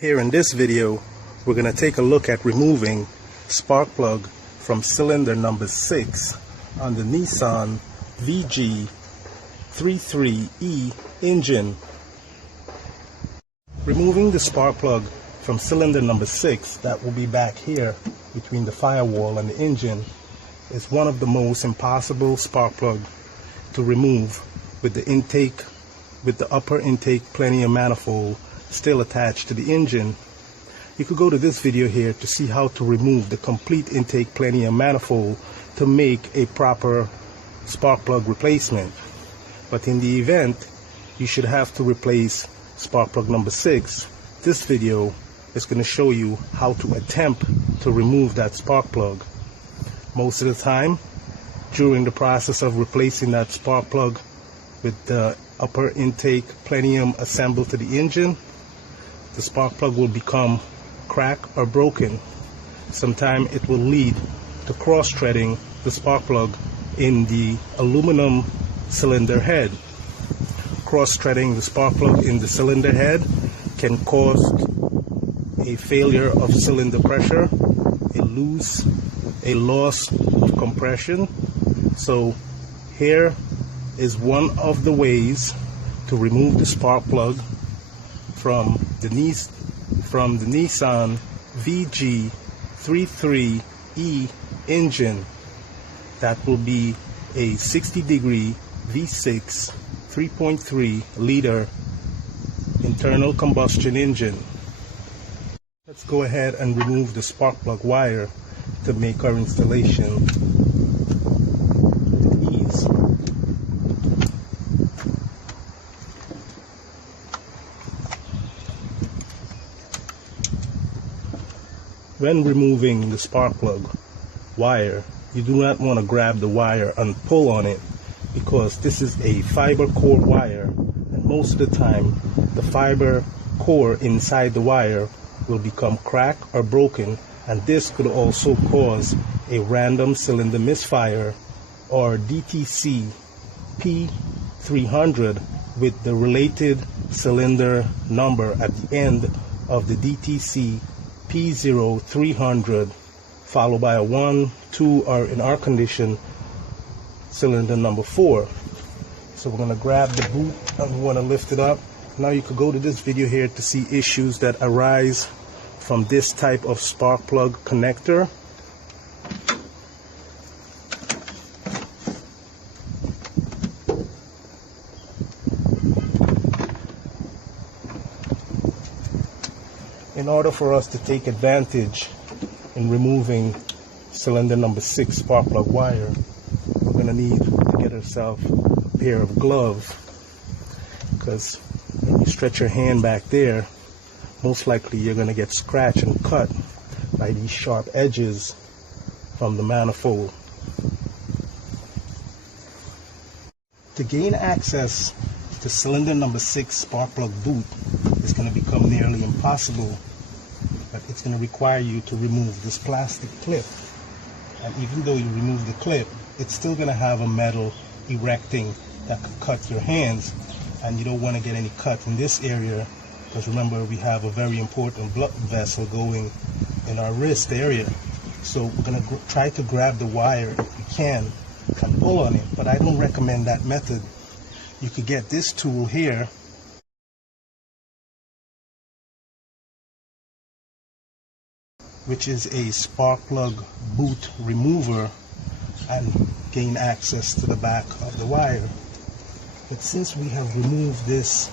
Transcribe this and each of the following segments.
Here in this video, we're going to take a look at removing spark plug from cylinder number 6 on the Nissan Vg33e engine. Removing the spark plug from cylinder number 6, that will be back here between the firewall and the engine, is one of the most impossible spark plug to remove with the upper intake plenum manifold still attached to the engine. You could go to this video here to see how to remove the complete intake plenum manifold to make a proper spark plug replacement. But in the event you should have to replace spark plug number 6, this video is going to show you how to attempt to remove that spark plug. Most of the time, during the process of replacing that spark plug with the upper intake plenum assembled to the engine, the spark plug will become cracked or broken. Sometimes it will lead to cross-threading the spark plug in the aluminum cylinder head. Cross-threading the spark plug in the cylinder head can cause a failure of cylinder pressure, a loss of compression. So here is one of the ways to remove the spark plug from the Nissan Vg33e engine. That will be a 60-degree V6 3.3 liter internal combustion engine. Let's go ahead and remove the spark plug wire to make our installation with ease. When removing the spark plug wire, you do not want to grab the wire and pull on it, because this is a fiber core wire, and most of the time the fiber core inside the wire will become cracked or broken, and this could also cause a random cylinder misfire or DTC P300 with the related cylinder number at the end of the DTC P0300, followed by a 1, 2, or in our condition, cylinder number 4. So we're going to grab the boot and we want to lift it up. Now you could go to this video here to see issues that arise from this type of spark plug connector. In order for us to take advantage in removing cylinder number 6 spark plug wire, we're going to need to get ourselves a pair of gloves, because when you stretch your hand back there, most likely you're going to get scratched and cut by these sharp edges from the manifold. To gain access to cylinder number 6 spark plug boot is going to become nearly impossible, but it's going to require you to remove this plastic clip. And even though you remove the clip, it's still going to have a metal erecting that could cut your hands, and you don't want to get any cut in this area, because remember, we have a very important blood vessel going in our wrist area. So we're going to try to grab the wire if we can and pull on it, but I don't recommend that method. You could get this tool here, which is a spark plug boot remover, and gain access to the back of the wire. But since we have removed this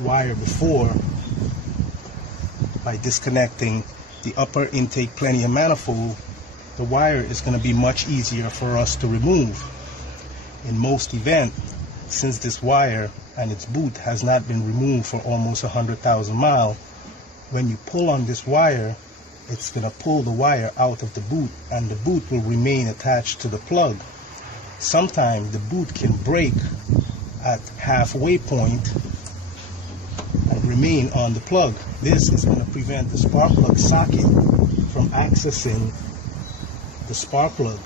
wire before by disconnecting the upper intake plenum manifold, the wire is going to be much easier for us to remove. In most events, since this wire and its boot has not been removed for almost 100,000 miles, when you pull on this wire, it's going to pull the wire out of the boot, and the boot will remain attached to the plug. Sometimes the boot can break at halfway point and remain on the plug. This is going to prevent the spark plug socket from accessing the spark plug.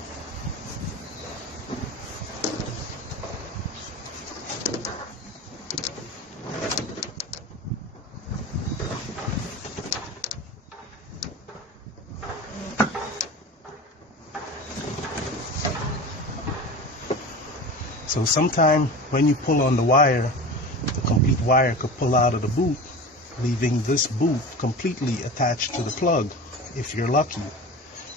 So sometime when you pull on the wire, the complete wire could pull out of the boot, leaving this boot completely attached to the plug if you're lucky.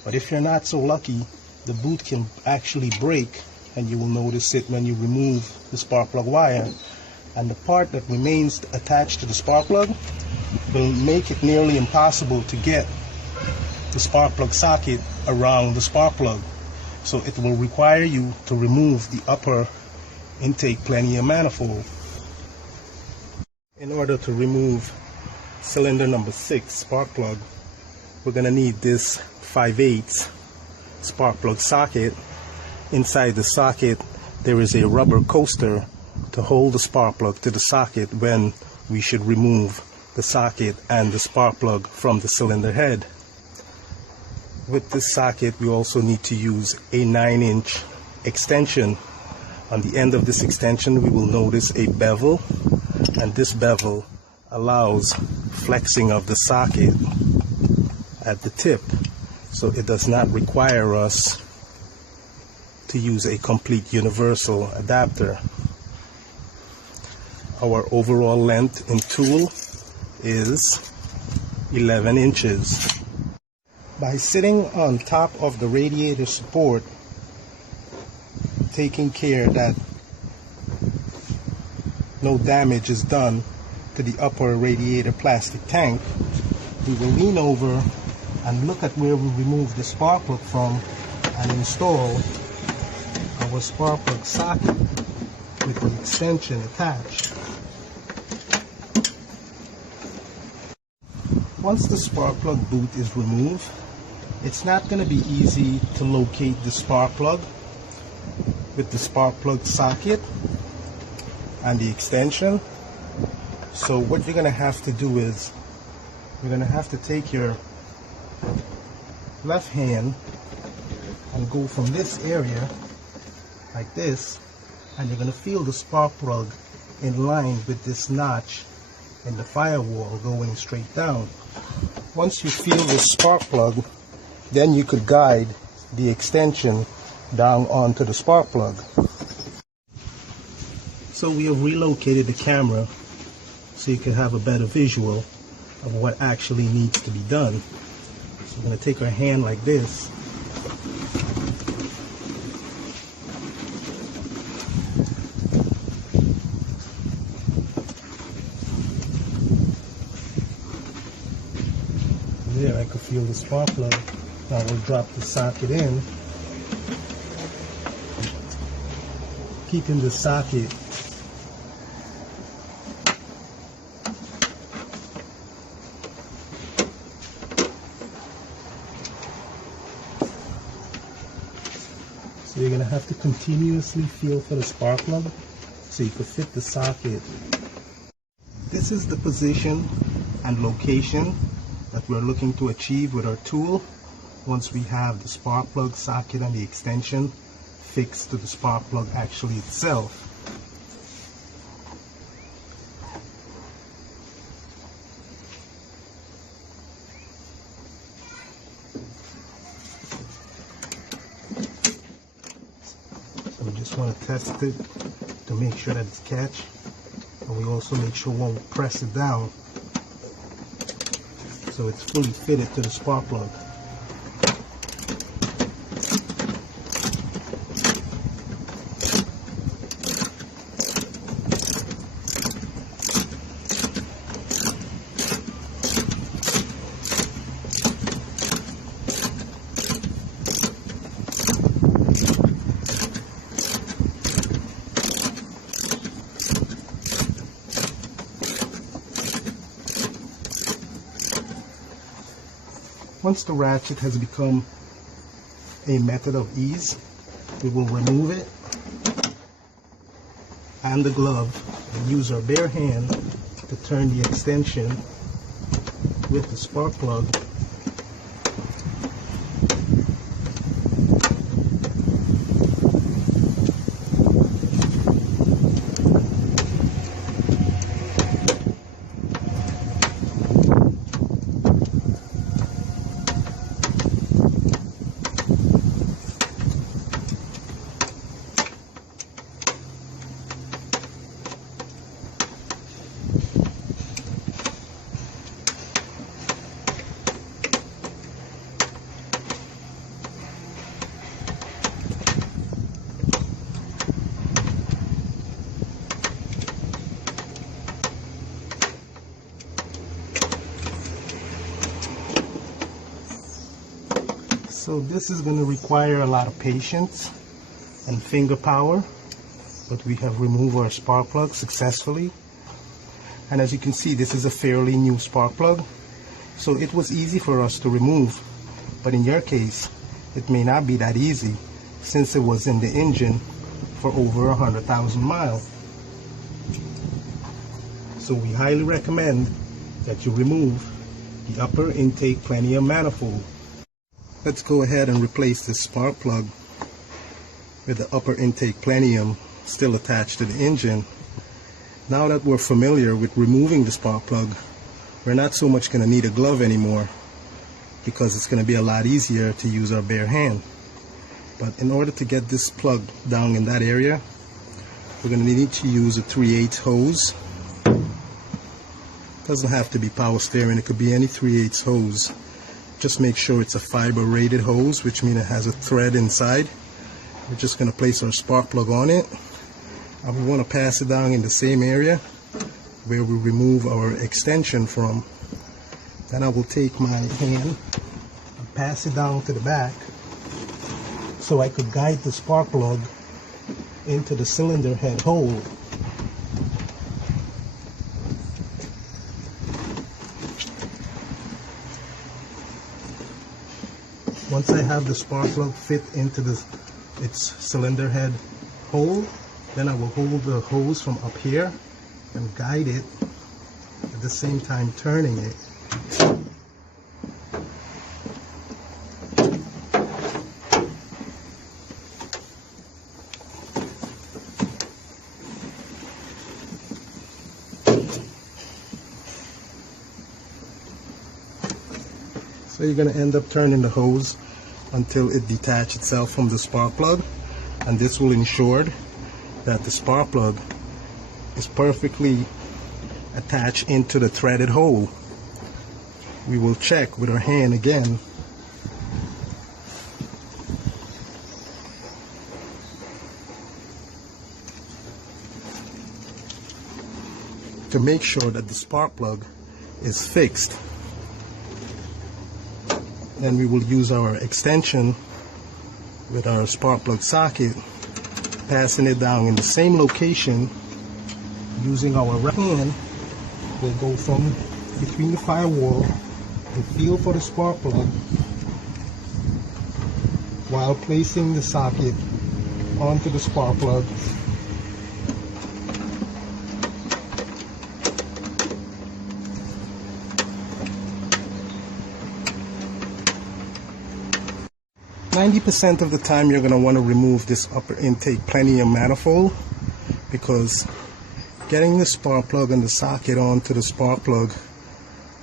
But if you're not so lucky, the boot can actually break, and you will notice it when you remove the spark plug wire, and the part that remains attached to the spark plug will make it nearly impossible to get the spark plug socket around the spark plug. So it will require you to remove the upper intake plenum manifold. In order to remove cylinder number 6 spark plug, we're going to need this 5/8 spark plug socket. Inside the socket there is a rubber coaster to hold the spark plug to the socket when we should remove the socket and the spark plug from the cylinder head. With this socket we also need to use a 9-inch extension. On the end of this extension we will notice a bevel, and this bevel allows flexing of the socket at the tip, so it does not require us to use a complete universal adapter. Our overall length in tool is 11 inches. By sitting on top of the radiator support, taking care that no damage is done to the upper radiator plastic tank, we will lean over and look at where we removed the spark plug from and install our spark plug socket with the extension attached. Once the spark plug boot is removed, it's not going to be easy to locate the spark plug with the spark plug socket and the extension. So what you're going to have to do is you're going to have to take your left hand and go from this area like this, and you're going to feel the spark plug in line with this notch in the firewall going straight down. Once you feel the spark plug, then you could guide the extension down onto the spark plug. So we have relocated the camera so you can have a better visual of what actually needs to be done. So we're going to take our hand like this. There, I could feel the spark plug. Now we'll drop the socket in, keeping the socket so you're going to have to continuously feel for the spark plug so you can fit the socket. This is the position and location that we're looking to achieve with our tool once we have the spark plug socket and the extension fixed to the spark plug actually itself. So we just want to test it to make sure that it's catch, and we also make sure we won't press it down so it's fully fitted to the spark plug. Once the ratchet has become a method of ease, we will remove it and the glove and use our bare hand to turn the extension with the spark plug So this is going to require a lot of patience and finger power, but we have removed our spark plug successfully. And as you can see, this is a fairly new spark plug, so it was easy for us to remove. But in your case, it may not be that easy, since it was in the engine for over 100,000 miles. So we highly recommend that you remove the upper intake plenum manifold. Let's go ahead and replace this spark plug with the upper intake plenum still attached to the engine. Now that we're familiar with removing the spark plug, we're not so much going to need a glove anymore, because it's going to be a lot easier to use our bare hand. But in order to get this plug down in that area, we're going to need to use a 3/8 hose. Doesn't have to be power steering, it could be any 3/8 hose. Just make sure it's a fiber rated hose, which means it has a thread inside. We're just going to place our spark plug on it, and we want to pass it down in the same area where we remove our extension from. Then I will take my hand and pass it down to the back so I could guide the spark plug into the cylinder head hole. Once I have the spark plug fit into its cylinder head hole, then I will hold the hose from up here and guide it, at the same time turning it. So you're going to end up turning the hose until it detaches itself from the spark plug, and this will ensure that the spark plug is perfectly attached into the threaded hole. We will check with our hand again. To make sure that the spark plug is fixed. Then we will use our extension with our spark plug socket, passing it down in the same location. Using our right hand, we'll go from between the firewall and feel for the spark plug while placing the socket onto the spark plug. %of the time you're going to want to remove this upper intake plenum manifold, because getting the spark plug and the socket onto the spark plug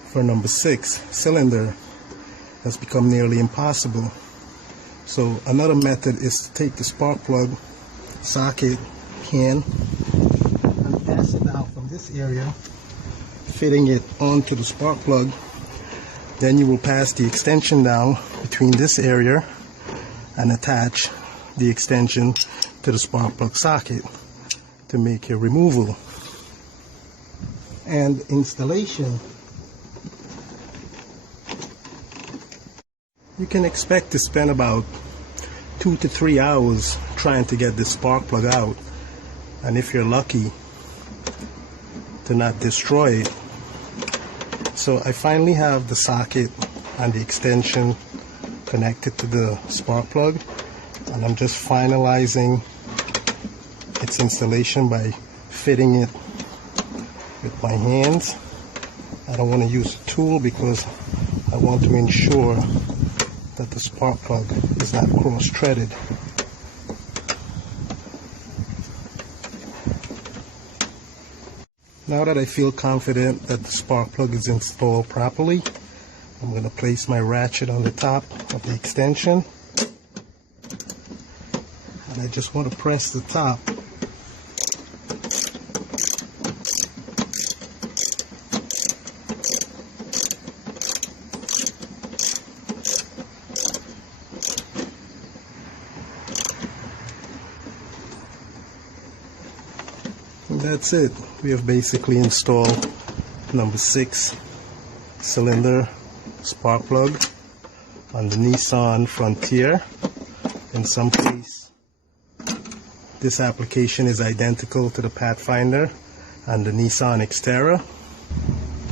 for number 6 cylinder has become nearly impossible. So another method is to take the spark plug socket can and pass it down from this area, fitting it onto the spark plug. Then you will pass the extension down between this area and attach the extension to the spark plug socket to make a removal and installation. You can expect to spend about 2 to 3 hours trying to get this spark plug out, and if you're lucky, to not destroy it. So I finally have the socket and the extension connected to the spark plug, and I'm just finalizing its installation by fitting it with my hands. I don't want to use a tool because I want to ensure that the spark plug is not cross-threaded. Now that I feel confident that the spark plug is installed properly, I'm going to place my ratchet on the top of the extension, and I just want to press the top. And that's it. We have basically installed number 6 cylinder spark plug on the Nissan Frontier. In some case, this application is identical to the Pathfinder and the Nissan Xterra.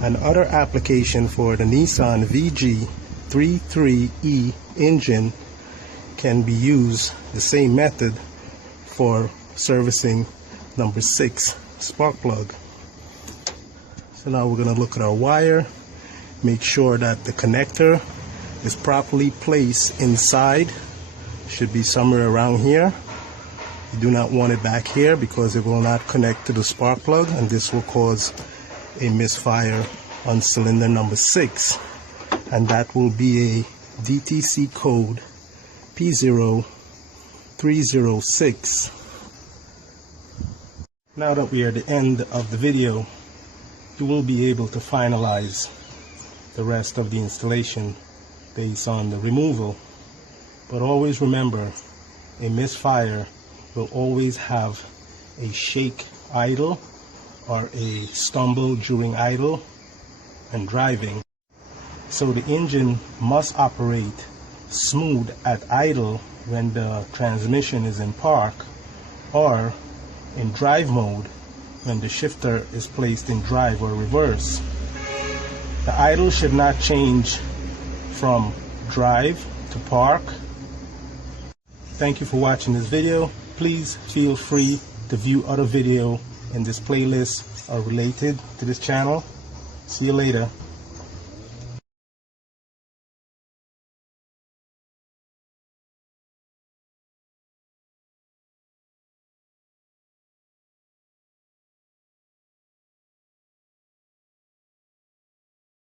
Another application for the Nissan Vg33e engine can be used the same method for servicing number 6 spark plug. So now we're going to look at our wire, make sure that the connector is properly placed inside. Should be somewhere around here. You do not want it back here because it will not connect to the spark plug, and this will cause a misfire on cylinder number 6, and that will be a DTC code P0306. Now that we are at the end of the video, you will be able to finalize the rest of the installation based on the removal. But always remember, a misfire will always have a shake idle or a stumble during idle and driving. So the engine must operate smooth at idle when the transmission is in park, or in drive mode when the shifter is placed in drive or reverse. The idle should not change from drive to park. Thank you for watching this video. Please feel free to view other videos in this playlist or related to this channel. See you later.